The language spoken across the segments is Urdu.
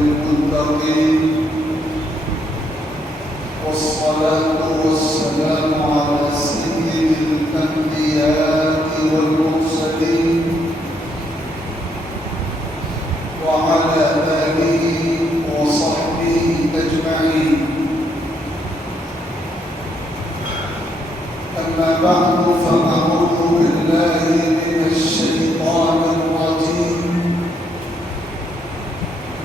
للمتقين والصلاة والسلام على سيد الأنبياء والمرسلين وعلى آله وصحبه أجمعين. أما بعد فأعوذ بالله من الشيطان الرجيم.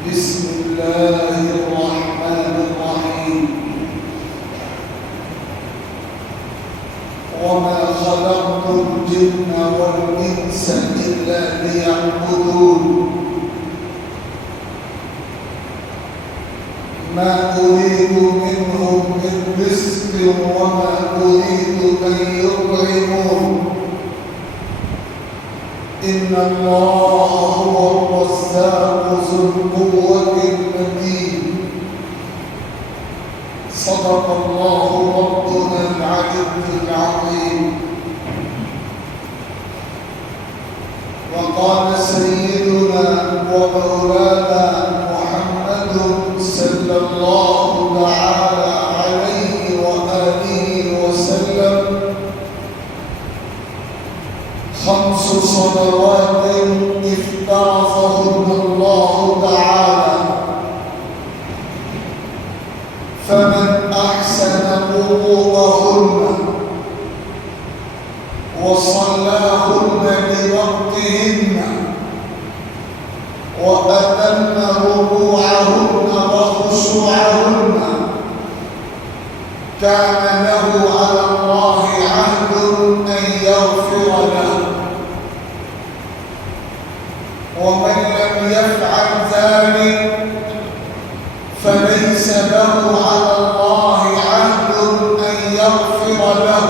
بسم الله الرحمن الرحيم. وما خلقت الجن والإنس إلا ليعبدون ما أريد منهم من رزق وما أريد أن يطعمون إن الله هو الرزاق ذو القوة المتين. صدق الله ربنا العلي العظيم. وقال سيدنا ومولانا محمد صلى الله تعالى عليه وآله وسلم: خمس صلوات افترضهن الله تعالى فمن أحسن وضوءهن وصلاهن لوقتهن وأتم ركوعهن وخشوعهن كان له على الله عهد أن يغفر له. ومن لم يفعل ذلك فليس له على الله عهد أن يغفر له.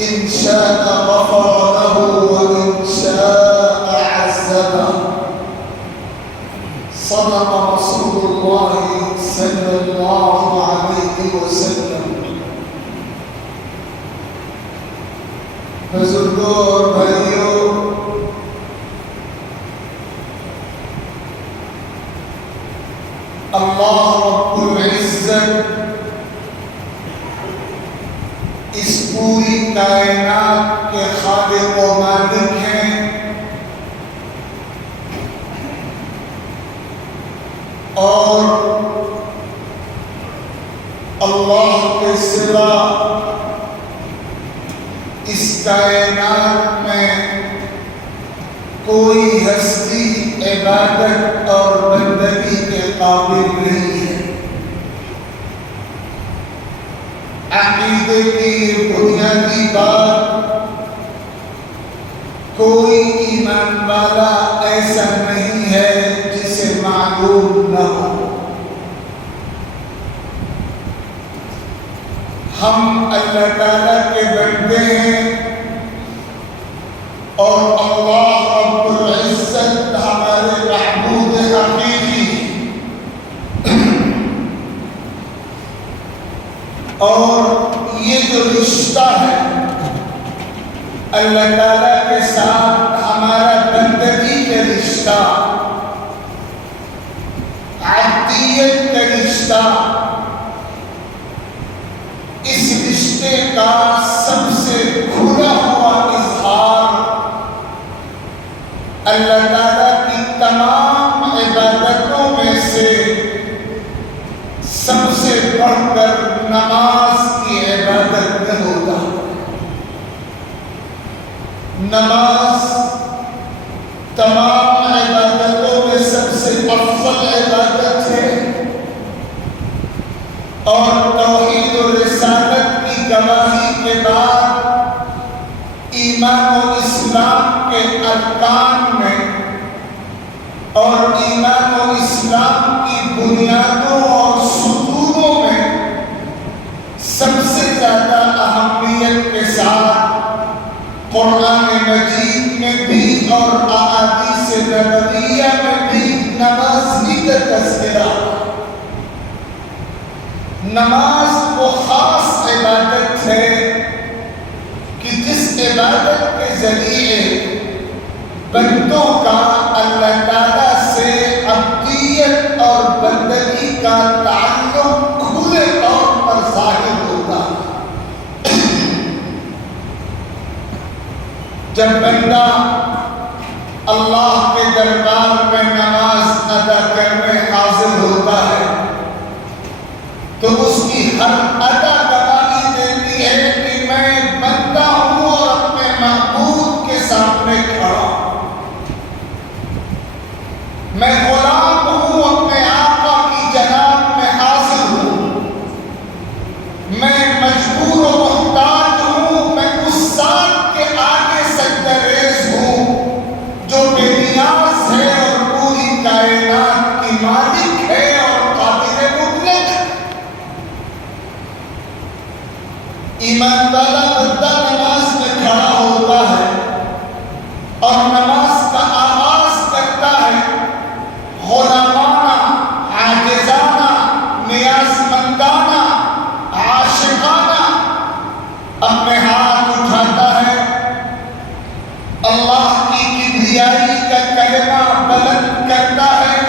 إن شاء غفر له وإن شاء عذبه. صدق رسول الله صلى الله عليه وسلم. بزرگوں اور بھائیوں، اللہ رب العزت اس پوری کائنات کے خالق و مالک ہیں، اور اللہ کے سوا اس کائنات میں کوئی ہستی عبادت اور بندگی کے قابل نہیں ہے۔ عقیدے کی بنیادی بات، کوئی ایمان والا ایسا نہیں ہے جسے معلوم نہ ہو۔ ہم اللہ تعالیٰ کے بندے ہیں اور اللہ رب العزت ہمارے محبوب حقیقی، اور یہ جو رشتہ ہے اللہ تعالیٰ کے ساتھ ہمارا بندگی کا رشتہ، عبدیت کا رشتہ، اس رشتے کا سب سے کھلا ہوا اظہار اللہ تعالیٰ کی تمام عبادتوں میں سے سب سے بڑھ کر نماز کی عبادت میں ہوتا ہے۔ نماز تمام عبادتوں میں سب سے افضل عبادت ہے، اور توحید و رسالت کی گواہی کے بعد ایمان و اسلام کے ارکان میں اور ایمان و اسلام کی بنیادوں اور ستونوں میں سب سے زیادہ اہمیت کے ساتھ قرآن مجید میں بھی اور احادیث نبویہ میں بھی نماز ہی کا تذکرہ۔ نماز وہ خاص عبادت ہے کہ جس عبادت کے ذریعے بندوں کا اللہ تعالیٰ سے جب بندہ اللہ کے دربار میں نماز ادا کرنے حاضر ہوتا ہے تو اس کی ہر ادا گواہی دیتی ہے کہ میں بندہ ہوں اور اپنے معبود کے سامنے کھڑا ہوں، میں غلام ہوں، اپنے آقا کی جناب میں حاضر ہوں، میں مجبور و محتاج ہوں، میں اس ذات کے آگے سجدہ ریز ہوں جو بے نیاز ہے اور پوری کائنات کی مالک ہے اور قادر مطلق ہے۔ ایمان والا بندہ نماز میں کھڑا ہوتا ہے اور نماز کا آغاز کرتا ہے غلامانہ، عاجزانہ، نیاز مندانہ، عاشقانہ، اپنے ہاتھ اٹھاتا ہے، اللہ کی کبریائی کا کلمہ بلند کرتا ہے،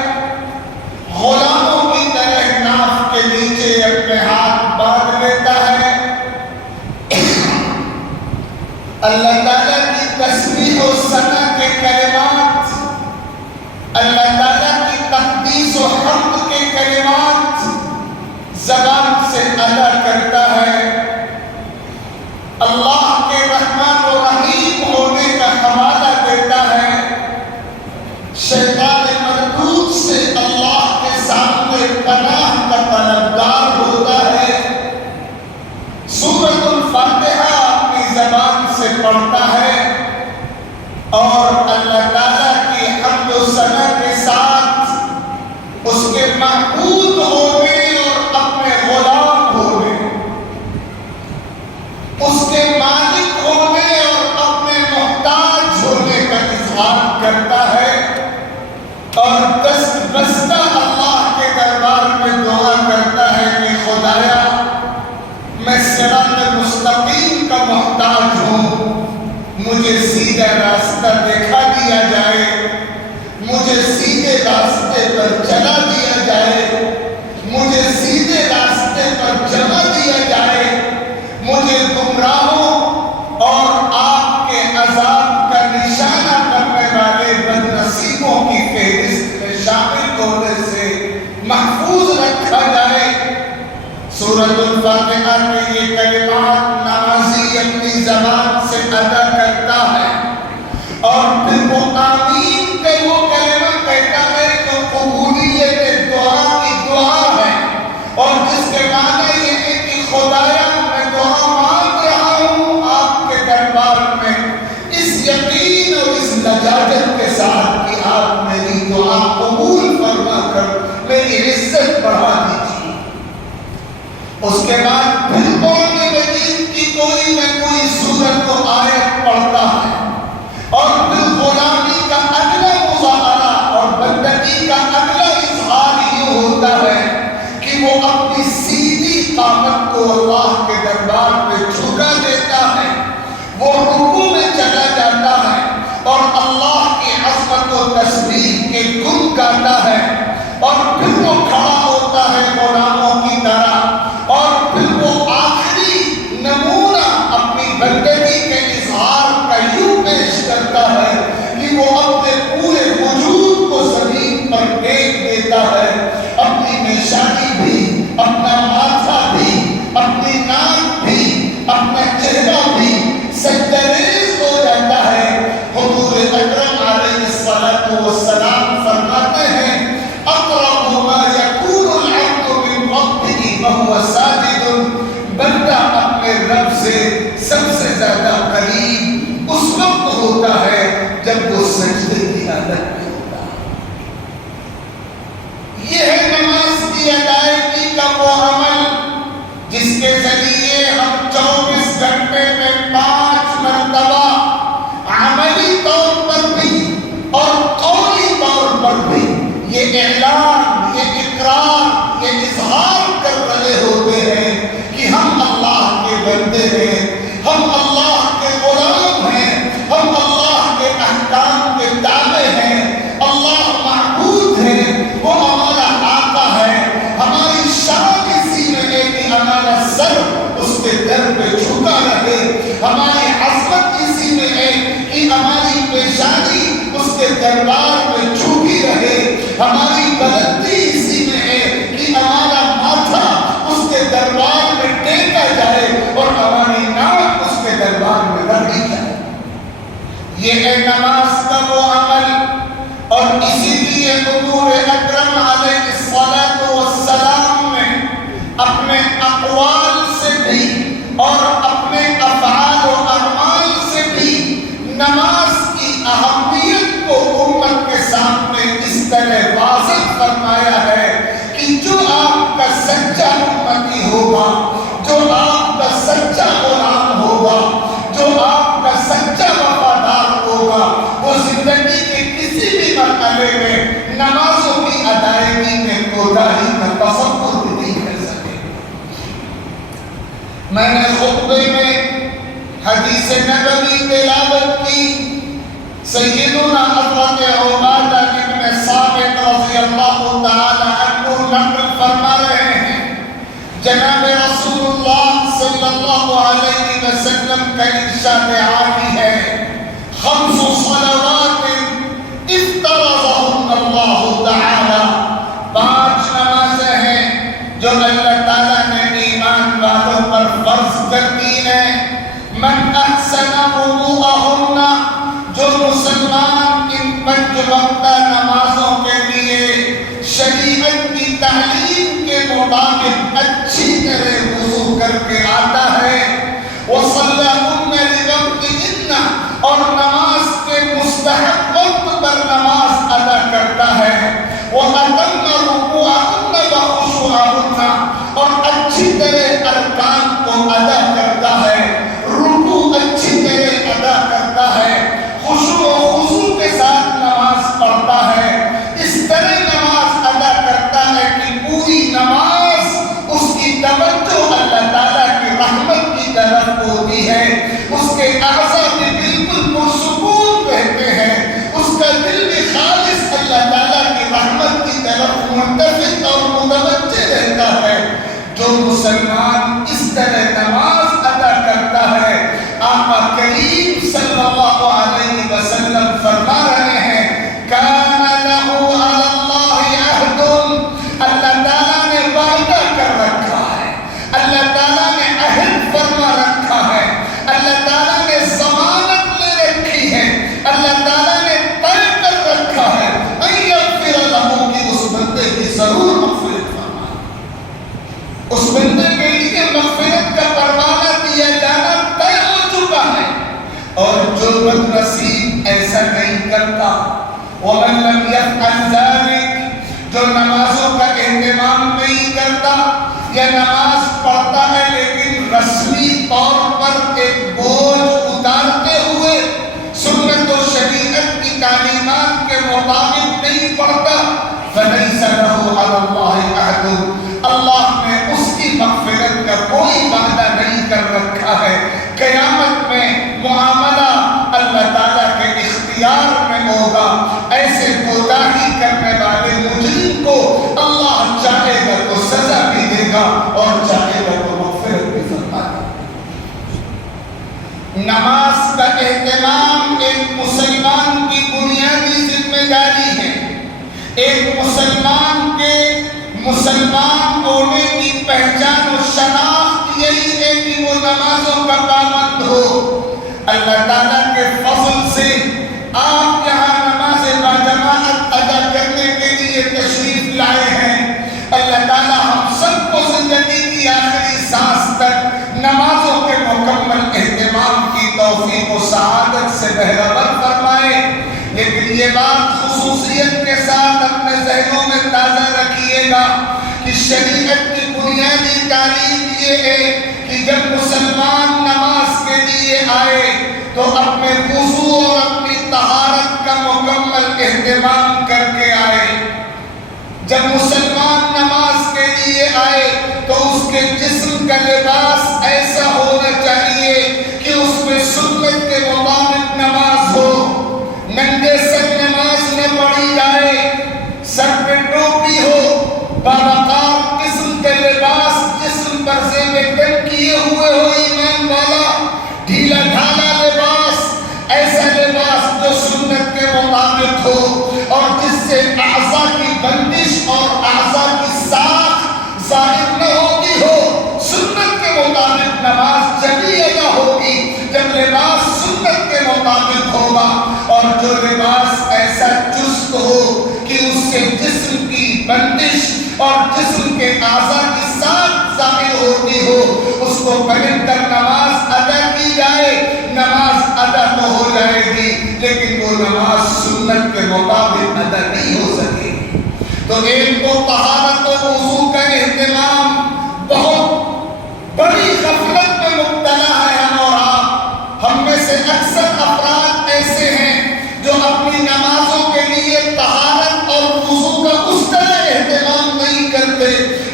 غلاموں کی طرح ناف کے نیچے اپنے ہاتھ باندھ لیتا ہے، اللہ تعالیٰ کی تسبیح و ثنا کے کلمات، اللہ تعالیٰ کی تقدیس و حمد کے کلمات زبان سے ادا کرتا ہے، اللہ کے رحمان و رحیم ہونے کا حوالہ دیتا ہے، شیطان مردود سے اللہ کے سامنے پناہ کا طلبگار ہوتا ہے، سورۃ الفاتحہ اپنی زبان سے پڑھتا ہے اور اللہ تعالیٰ کی حمد و ثنا کے ساتھ اس کے معبود ہونے اور اپنے غلام ہونے، اس کے مالک ہونے اور اپنے محتاج ہونے کا اظہار کرتا ہے اور دست بستہ اللہ کے دربار میں دعا کرتا ہے کہ خدایا میں صراط مستقیم کا محتاج ہوں، مجھے سیدھا راستہ دکھا دیا جائے، مجھے سیدھے راستے پر چلا دیا جائے، مجھے سیدھے راستے پر جمع دیا جائے، مجھے گمراہوں اور آپ کے عذاب کا نشانہ کرنے والے بدنصیبوں کی فہرست میں شامل ہونے سے محفوظ رکھا جائے۔ سورۃ الفاتحہ میں یہ کلمات نمازی اپنی زبان سے ادا کرتا ہے اور پھر وہ آمین کا وہ کلمہ کہتا ہے جو قبولیت دعا کی دعا ہے اور جس کے معنی یہ ہے کہ خدایا میں دعا مانگ رہا ہوں آپ کے دربار میں اس یقین اور اس لجاجت کے ساتھ کہ آپ میری دعا قبول فرما کر میری عزت بڑھا دیجیے۔ اس کے بعد پھر قرآن مجید کی کوئی نہ کوئی سورت و آیت پڑھتا ہے اور پھر غلامی کا اگلا مظاہرہ اور بندگی کا اگلا اظہار یہ ہوتا ہے کہ وہ اپنی سیدھی قامت کو اللہ کے دربار میں جھکا دیتا ہے، وہ رکوع میں چلا جاتا ہے اور اللہ کی عظمت و تسبیح کے گن گاتا ہے اور پھر وہ کھڑا ہوتا ہے غلاموں کی طرح اور پھر وہ آخری نمونہ اپنی بندگی کے اظہار کا یوں پیش کرتا ہے کہ وہ اپنے پورے وجود کو زمین پر ٹیک دیتا ہے، اپنی نشانی بھی، اپنا ماتھا بھی، اپنی ناک بھی، اپنا چہرہ بھی سجدہ ریز ہو جاتا ہے۔ حضور اکرم علیہ الصلوۃ والسلام فرماتے ہیں اقرب ما یکون العبد من دربار میں جھکی رہے. ہماری بلندی اسی میں ہے کہ ہمارا ماتھا اس کے دربار میں ٹیکا جائے اور ہماری ناک اس کے دربار میں رکھی جائے. یہ ہے نماز کا وہ عمل. اور اسی لیے حضور اکرم علیہ الصلوۃ والسلام نے اپنے اقوال سے بھی اور اپنے افعال و اعمال سے بھی نماز کی اہمیت کو امت کے سامنے اس طرح واضح فرمایا ہے کہ جو آپ کا سچا امتی ہوگا، جو آپ کا سچا غلام ہوگا، جو آپ کا سچا وفادار ہوگا، وہ زندگی کے کسی بھی مرحلے میں نمازوں کی ادائیگی میں کوتاہی کا تصور نہیں کر سکے. میں نے خطبے میں حدیث نبوی تلاوت کی. سیدنا حضرت عبادہ بن ثابت رضی اللہ تعالی عنہ نقل فرما رہے ہیں، جناب رسول اللہ صلی اللہ علیہ وسلم کا ارشاد عالی ہے، خمس صلوات افترضہن اللہ تعالی، 5 نمازیں ہیں جو اللہ تعالیٰ نے ایمان والوں پر فرض کر دی ہیں. من احسن وضوءہن، جو مسلمان ان 5 وقتہ نمازوں کے لیے شریعت کی تعلیم کے مطابق اچھی طرح وضو کر کے آتا ہے، وصلىٰ لوقتهن، اور نماز کے مستحب وقت پر نماز ادا کرتا ہے، وَأَتَمَّ رُكُوعَهُنَّ وَخُشُوعَهُنَّ، اور اچھی طرح ارکان کو ادا کرتا ہے، رکوع اچھی طرح ادا کرتا ہے، خشوع و خضوع کے ساتھ نماز پڑھتا ہے. اس طرح نماز ادا کرتا ہے کہ پوری نماز اس کی توجہ اللہ تعالیٰ کی رحمت کی طرف ہوتی ہے، اس کے اعضاء بھی بالکل پرسکون رہتے ہیں، اس کا دل بھی خالص اللہ تعالیٰ کی رحمت کی طرف منتفق اور متوجہ رہتا ہے. جو مسلمان اس طرح نماز ادا کرتا ہے، آقا کریم صلی اللہ علیہ وسلم فرما رہے ہیں، کان لہ علی اللہ عہد، اللہ تعالیٰ نے وعدہ کر رکھا ہے، اللہ تعالیٰ نے عہد فرما رکھا ہے، اللہ تعالیٰ نے ضمانت لے رکھی ہے، اللہ تعالیٰ نے طے کر رکھا ہے ان یغفر لہ، کہ اس بندے کی ضرور مغفرت فرمائے. اس بندے کے لیے مغفرت کا پروانہ دیا جانا طے ہو چکا ہے. اور جو بد نصیب ایسا نہیں کرتا، وَمَن لَّمْ يَفْعَلْ ذَلِكَ، جو نمازوں کا اہتمام نہیں کرتا یا نماز پڑھتا ہے لیکن رسمی طور پر ایک بوجھ اتارتے ہوئے سنت و شریعت کی تعلیمات کے مطابق نہیں پڑھتا، فَلَيْسَ لَهُ عَلَى اللَّهِ عَهْدٌ، اللہ نے اس کی مغفرت کا کوئی وعدہ نہیں کر رکھا ہے. قیامت میں معاملہ اللہ تعالیٰ کے اختیار میں ہوگا. ایسے کوتاہی کرنے والے مجرم کو اللہ چاہے گا تو سزا بھی دے گا اور چاہے گا تو مغفرت بھی فرمائے گا. نماز کا اہتمام ایک مسلمان کی بنیادی ذمہ داری ہے. ایک مسلمان کے مسلمان ہونے کی پہچان و شناخت یہی ہے کہ وہ نمازوں کا پابند ہو. اللہ تعالیٰ کے فضل سے آپ یہاں نماز باجماعت ادا کرنے کے لیے تشریف لائے ہیں. اللہ تعالیٰ ہم سب کو زندگی کی آخری سانس تک نمازوں کے مکمل اہتمام کی توفیق و سعادت سے بہرور فرمائے. لیکن یہ بات خصوصیت کے ساتھ اپنے ذہنوں میں تازہ رکھیے گا کہ شریعت کی بنیادی تعلیم یہ ہے کہ جب مسلمان نماز کے لیے آئے تو اپنے وضو اور اپنی طہارت کا مکمل اہتمام کر کے آئے. جب مسلمان نماز کے لیے آئے تو اس کے جسم کا لباس ایسا ہونا چاہیے کہ اس میں سنت کے مطابق نماز ہو. ننگے سر نماز نہ پڑھی جائے، سر پہ ٹوپی ہو، باوقار قسم کے لباس جسم پر زیب تن کیے ہوئے ہو، ایمان والا ڈھیلا ڈھالا لباس، ایسا لباس جو سنت کے مطابق ہو اور جس سے اعضاء کی بندش اور اعضاء کی ساخت ظاہر نہ ہوتی ہو۔ سنت کے مطابق نماز جبھی ادا ہوگی جب لباس سنت کے مطابق ہوگا، اور جو لباس ایسا چست ہو کہ اس سے جسم کی بندش اور جسم کے اعضاء کی ساخت ظاہر ہوتی ہو، اس کو پہن کر نماز ادا کی جائے، نماز ادا تو ہو جائے گی لیکن وہ نماز سنت کے مطابق ادا نہیں ہو سکے گی۔ تو ایک تو طہارت و وضو کا اہتمام بہت بڑی غفلت میں مبتلا ہے ہم اور آپ۔ ہم میں سے اکثر افراد ایسے ہیں جو اپنی نمازوں کے لیے طہارت اور وضو کا اس طرح اہتمام نہیں کرتے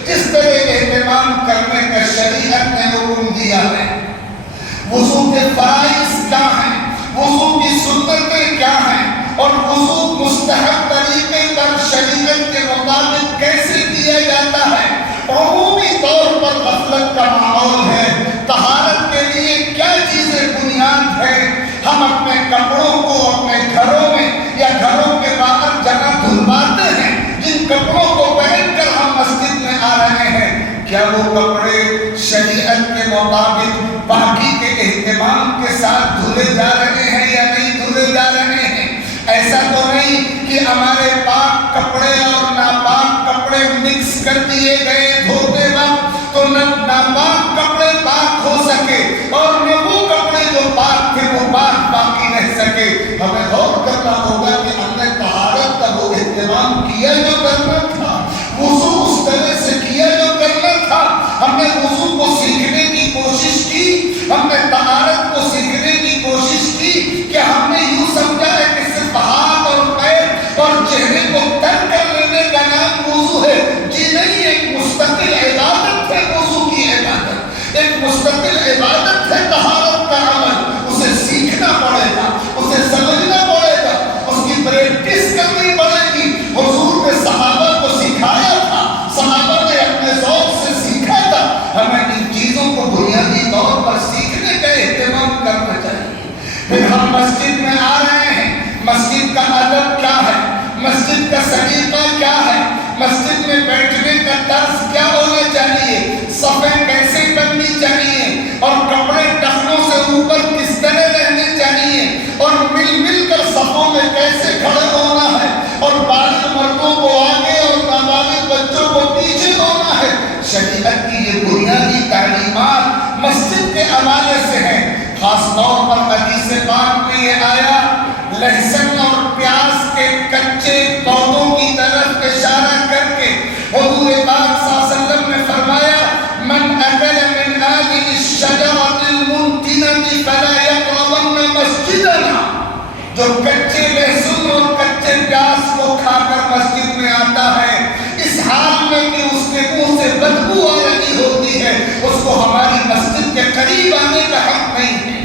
جس طرح اہتمام کرنے کا شریعت نے حکم دیا ہے۔ وضو کے فرائض کیا ہیں، وضو کی سنتیں کیا ہیں، اور وضو مستحب طریقے پر شریعت کے مطابق کیسے کیا جاتا ہے، عمومی طور پر غفلت کا ماحول ہے۔ طہارت کے لیے کیا چیزیں بنیاد ہے، ہم اپنے کپڑوں کو اپنے گھروں میں یا گھروں کے باہر جگہ دھلواتے ہیں، جن کپڑوں کو پہن کر ہم مسجد میں آ رہے ہیں، کیا وہ کپڑے شریعت کے مطابق پاکی کے اہتمام کے ساتھ دھلے جا رہے ہیں یا نہیں دھلے جا رہے ہیں؟ ایسا تو نہیں کہ ہمارے پاک کپڑے اور ناپاک کپڑے مکس کر دیے گئے دھوتے وقت تو نہ ناپاک کپڑے پاک ہو سکے اور نہ وہ کپڑے جو پاک تھے وہ پاک باقی رہ سکے۔ ہمیں غور کرنا ہوگا کہ ہم نے طہارت کا وہ اہتمام کیا جو کرنا تھا، وضو اس طرح سے کیا جو کرنا تھا، ہم نے وضو کو سیکھنے کی کوشش کی، ہم نے طہارت کو سیکھنے کی کوشش کی کہ ہم نے یوں سمجھا ہے کہ صرف ہاتھ اور پیر اور چہرے کو تر کر لینے کا نام وضو ہے۔ جی نہیں، ایک مستقل عبادت ہے وضو کی عبادت، ایک مستقل عبادت ہے طہارت کا عمل۔ اسے سیکھنا پڑے گا، اسے سمجھنا پڑے گا، اس کی پریکٹس کرنی پڑے گی۔ حضور نے صحابہ کو سکھایا تھا، صحابہ نے اپنے ذوق سے سیکھا تھا، ہمیں ان چیزوں کو بنیادی طور پر سیکھنے کا اہتمام کرنا چاہیے۔ پھر ہم مسجد میں آ رہے ہیں، مسجد کا ادب کیا ہے، مسجد کا سلیقہ کیا ہے، مسجد میں بیٹھنے کا طرز کیا ہونا چاہیے، صفیں کیسے بننی چاہیے، اور کپڑے ٹخنوں سے اوپر کس طرح رہنے چاہیے، اور مل مل کر صفوں میں کیسے کھڑے ہونا ہے، اور بالغ مردوں کو آگے اور نابالغ بچوں کو پیچھے ہونا ہے۔ شریعت کی یہ بنیادی تعلیمات مسجد کے حوالے سے ہیں۔ خاص طور پر حدیث پاک میں یہ آیا، لہسن اور پیاز کے کچے پودوں کی طرف اشارہ کر کے حضور پاک صلی اللہ علیہ وسلم نے فرمایا، من اکل من هذه الشجرة المنتنة فلا يقربن مسجدنا۔ جو کچے لہسن اور کچے پیاز کو کھا کر مسجد میں آتا ہے اس حال میں کہ اس کے منہ سے بدبو آ رہی ہوتی ہے، اس کو ہماری مسجد کے قریب آنے کا حق نہیں ہے۔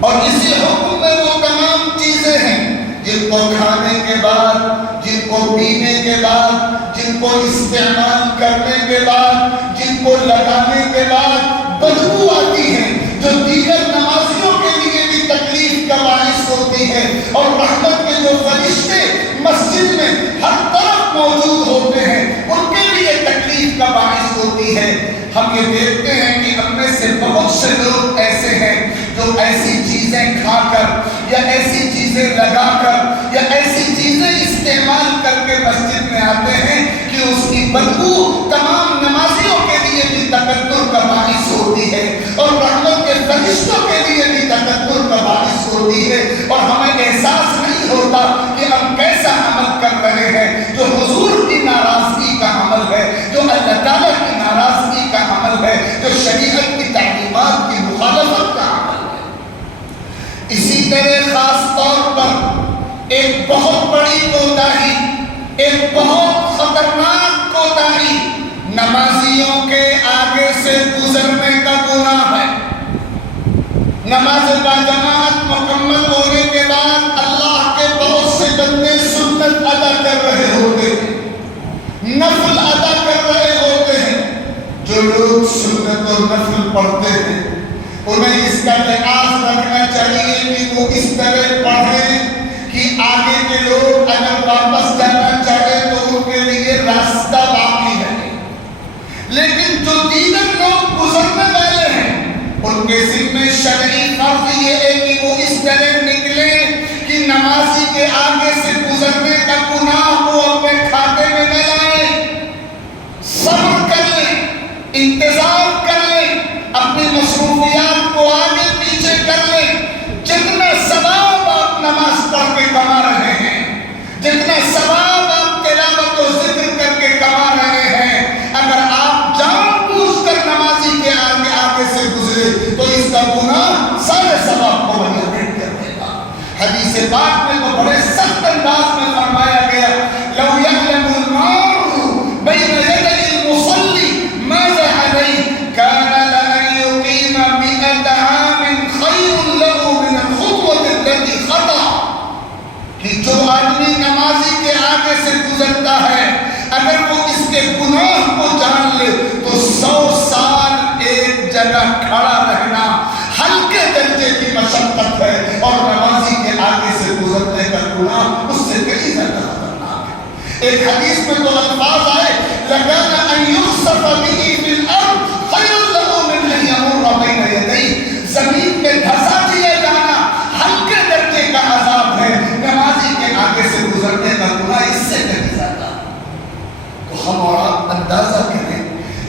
اور اسی حکم میں وہ تمام چیزیں ہیں جن کو کھانے کے بعد، جن کو پینے کے بعد، جن کو استعمال کرنے کے بعد، جن کو لگانے کے بعد بدبو آتی ہے، جو دیگر نمازیوں کے لیے بھی تکلیف کا باعث ہوتی ہے، اور رحمت کے جو فرشتے مسجد میں ہر طرف موجود ہوتے ہیں ان کے لیے تکلیف کا باعث ہوتی ہے۔ ہم یہ دیکھتے ہیں کہ ہم میں سے بہت سے لوگ ایسے ہیں جو ایسی چیزیں کھا کر یا ایسی چیزیں لگا کر یا ایسی چیزیں استعمال کر کے مسجد میں آتے ہیں کہ اس کی بدبو تمام نمازیوں کے لیے بھی تکدر کا باعث ہوتی ہے، اور رحمت کے فرشتوں کے لیے بھی تکدر کا باعث ہوتی ہے، اور ہمیں احساس نہیں ہوتا کہ ہم کیسا عمل کر رہے ہیں جو حضور کی ناراضگی کا عمل ہے، جو اللہ تعالیٰ کی ناراضگی کا عمل ہے، جو شریعت کی تعلیمات کی مخالفت کا عمل ہے۔ اسی طرح خاص طور پر ایک بہت بڑی کوتاہی، ایک بہت خطرناک کوتاہی نمازیوں کے آگے سے گزرنے کا گناہ ہے۔ نماز باجماعت مکمل ہونے کے بعد اللہ کے بہت سے بندے سنت ادا کر رہے ہوتے ہیں، نفل ادا کر رہے ہوتے ہیں۔ جو لوگ سنت اور نفل پڑھتے ہیں انہیں اس کا لحاظ رکھنا چاہیے کہ وہ اس طرح پڑھیں کہ آگے کے لوگ اگر واپس جانا چاہے تو ان کے لیے راستہ باقی ہے، لیکن جو دیگر لوگ گزرنے والے ہیں ان کے ذمہ شرعی فرض یہ ہے کہ وہ اس طرح نکلے کہ نمازی کے آگے سے گزرنے کا گناہ وہ اپنے کھاتے میں نہ لائیں، صبر کر لیں، انتظار کر لیں، اپنی مصروفیات کو آگے پیچھے کر لیں۔ جتنا ثواب آپ نماز پڑھ کے کما رہے ہیں، جتنا ثواب آپ تلاوت و ذکر کر کے کما رہے ہیں، اگر آپ جان بوجھ کر نمازی کے آگے سے گزرے تو اس کا گناہ سارے ثواب کو منعقد کر دے گا۔ حدیث پاک میں تو بڑے سخت انداز میں فرمایا گیا، لو یعلم المار بین یدی المصلی ماذا علیہ کان لأن یقیم مئة عام خیر له من الخطوة التي خطا، کہ جو آدمی نمازی کے آگے سے گزرتا ہے اگر وہ اس کے گناہ کو جان لے تو 100 سال ایک جگہ کھڑا رہنا ہلکے درجے کی مشقت ہے، اور نمازی کے آگے سے گزرنے کا گناہ اس سے کئی زیادہ خطرناک ہے۔ ایک حدیث میں تو الفاظ آئے لَكَانَ أَن يُخْسَفَ بِهِ فِي الْأَرْضِ خَيْرٌ لَهُ مِنْ أَن يَمُرَّ بَيْنَ يَدَيْهِ، زمین میں دھسا دیا جانا ہلکے درجے کا عذاب ہے، نمازی کے آگے سے گزرنے کا گناہ اس سے کہیں زیادہ۔ تو ہم اور آپ اندازہ کریں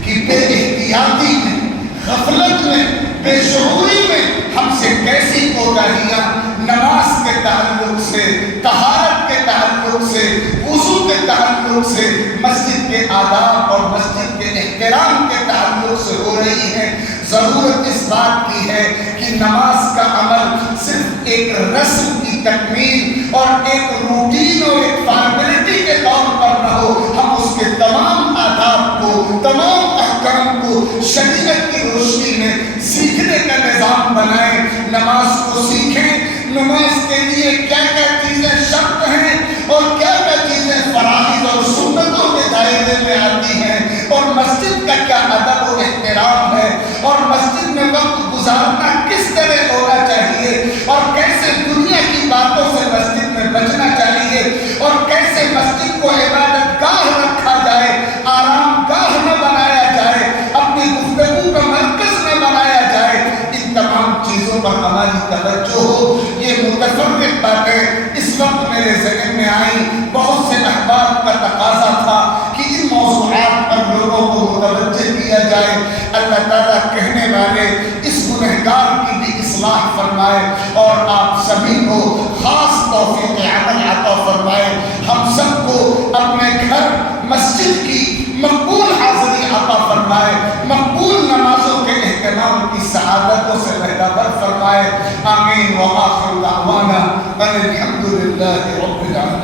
کہ بے احتیاطی میں، غفلت میں، بے شعوری میں ہم سے کیسی کوتاہیاں نماز کے تعلق سے، طہارت کے تعلق سے، وضو کے تعلق سے، مسجد کے آداب اور مسجد کے احترام کے تعلق سے ہو رہی ہیں۔ ضرورت اس بات کی ہے کہ نماز کا عمل صرف ایک رسم کی تکمیل اور ایک روٹین اور ایک فارمیلٹی کے طور پر نہ ہو، ہم اس کے تمام آداب کو، تمام احکام کو شریعت کی روشنی میں سیکھنے کا نظام بنائیں۔ نماز کو سیکھیں، نماز کے لیے کیا کیا چیزیں شرط ہیں اور کیا کیا چیزیں فرائض اور سنتوں کے دائرے میں آتی ہیں، اور مسجد کا کیا ادب و احترام ہے، اور مسجد میں وقت گزارنا کس طرح ہونا چاہیے، اور کیسے دنیا کی باتوں سے مسجد میں بچنا چاہیے، اور کیسے مسجد کو عبادت گاہ رکھا جائے، آرام گاہ نہ بنایا جائے، اپنی گفتگو کا مرکز نہ بنایا جائے۔ ان تمام چیزوں پر ہماری توجہ ہو۔ یہ متفرق باتیں اس وقت میرے ذہن میں آئیں، بہت سے احباب کا تقاضا تھا کہ ان موضوعات پر لوگوں کو متوجہ کیا جائے۔ اللہ تعالیٰ کہنے والے اس گنہگار کی بھی اصلاح فرمائے اور آپ سبھی کو خاص توفیق عمل عطا فرمائے۔ ہم سب کو اپنے گھر مسجد کی مقبول حاضری عطا فرمائے، مقبول نمازوں کے اہتمام کی سعادتوں سے بہرابر فرمائے۔ آمین وآخر دعوانا ان الحمد للہ رب العالمین۔